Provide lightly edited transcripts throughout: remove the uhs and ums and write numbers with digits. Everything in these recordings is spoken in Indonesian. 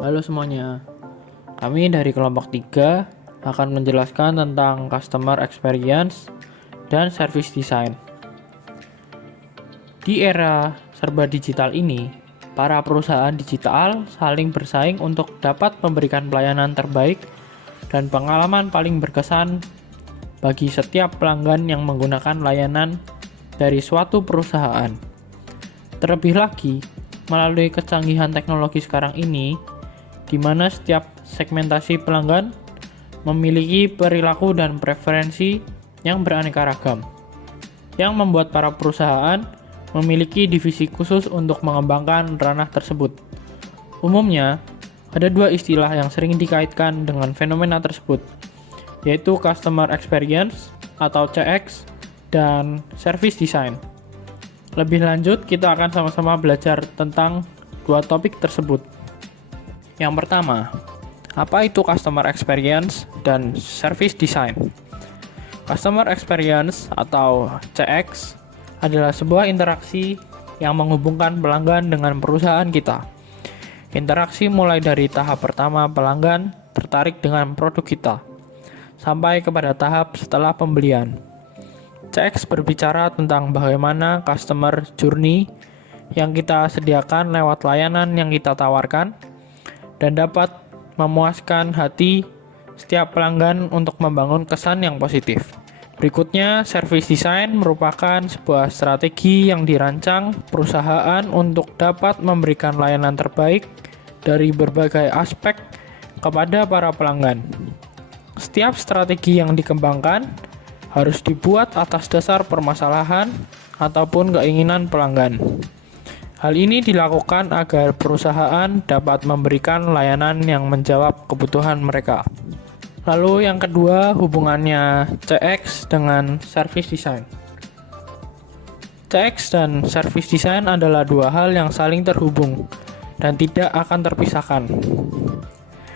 Halo semuanya, kami dari kelompok 3 akan menjelaskan tentang customer experience dan service design. Di era serba digital ini, para perusahaan digital saling bersaing untuk dapat memberikan pelayanan terbaik dan pengalaman paling berkesan bagi setiap pelanggan yang menggunakan layanan dari suatu perusahaan. Terlebih lagi, melalui kecanggihan teknologi sekarang ini, di mana setiap segmentasi pelanggan memiliki perilaku dan preferensi yang beraneka ragam, yang membuat para perusahaan memiliki divisi khusus untuk mengembangkan ranah tersebut. Umumnya, ada dua istilah yang sering dikaitkan dengan fenomena tersebut, yaitu Customer Experience atau CX dan Service Design. Lebih lanjut, kita akan sama-sama belajar tentang dua topik tersebut. Yang pertama, apa itu Customer Experience dan Service Design? Customer Experience atau CX adalah sebuah interaksi yang menghubungkan pelanggan dengan perusahaan kita. Interaksi mulai dari tahap pertama pelanggan tertarik dengan produk kita, sampai kepada tahap setelah pembelian. CX berbicara tentang bagaimana customer journey yang kita sediakan lewat layanan yang kita tawarkan dan dapat memuaskan hati setiap pelanggan untuk membangun kesan yang positif. Berikutnya, service design merupakan sebuah strategi yang dirancang perusahaan untuk dapat memberikan layanan terbaik dari berbagai aspek kepada para pelanggan. Setiap strategi yang dikembangkan harus dibuat atas dasar permasalahan ataupun keinginan pelanggan. Hal ini dilakukan agar perusahaan dapat memberikan layanan yang menjawab kebutuhan mereka. Lalu yang kedua, hubungannya CX dengan service design. CX dan service design adalah dua hal yang saling terhubung dan tidak akan terpisahkan.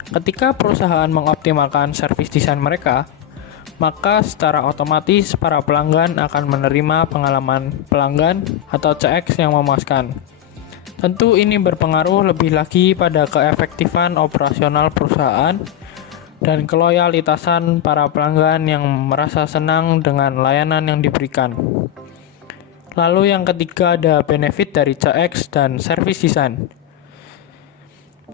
Ketika perusahaan mengoptimalkan service design mereka, maka secara otomatis para pelanggan akan menerima pengalaman pelanggan atau CX yang memuaskan. Tentu ini berpengaruh lebih lagi pada keefektifan operasional perusahaan dan keloyalitasan para pelanggan yang merasa senang dengan layanan yang diberikan. Lalu yang ketiga ada benefit dari CX dan service design.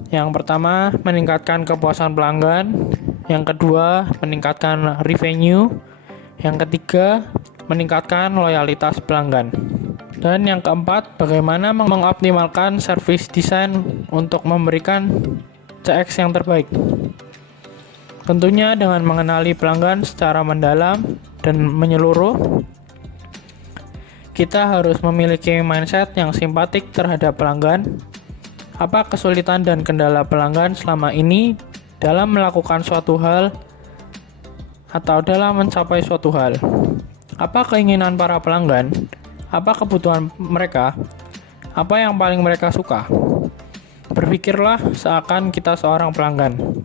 Yang pertama, meningkatkan kepuasan pelanggan. Yang kedua, meningkatkan revenue. Yang ketiga, meningkatkan loyalitas pelanggan. Dan yang keempat, bagaimana mengoptimalkan service design untuk memberikan CX yang terbaik. Tentunya dengan mengenali pelanggan secara mendalam dan menyeluruh, kita harus memiliki mindset yang simpatik terhadap pelanggan. Apa kesulitan dan kendala pelanggan selama ini dalam melakukan suatu hal atau dalam mencapai suatu hal? Apa keinginan para pelanggan? Apa kebutuhan mereka? Apa yang paling mereka suka? Berpikirlah seakan kita seorang pelanggan.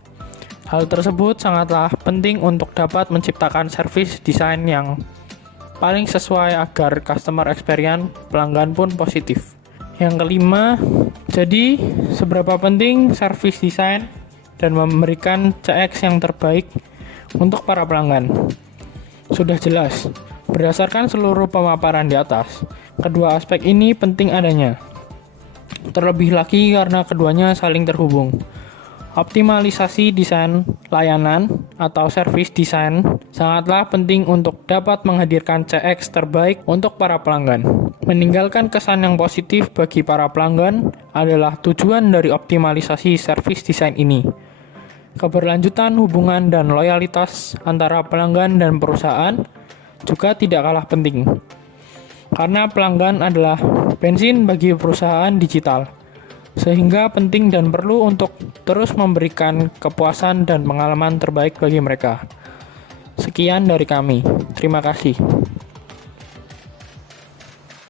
Hal tersebut sangatlah penting untuk dapat menciptakan service design yang paling sesuai agar customer experience pelanggan pun positif. Yang kelima, jadi seberapa penting service design dan memberikan CX yang terbaik untuk para pelanggan? Sudah jelas, berdasarkan seluruh pemaparan di atas, kedua aspek ini penting adanya. Terlebih lagi karena keduanya saling terhubung. Optimalisasi desain layanan atau service design sangatlah penting untuk dapat menghadirkan CX terbaik untuk para pelanggan. Meninggalkan kesan yang positif bagi para pelanggan adalah tujuan dari optimalisasi service design ini. Keberlanjutan hubungan dan loyalitas antara pelanggan dan perusahaan juga tidak kalah penting. Karena pelanggan adalah bensin bagi perusahaan digital, sehingga penting dan perlu untuk terus memberikan kepuasan dan pengalaman terbaik bagi mereka. Sekian dari kami. Terima kasih.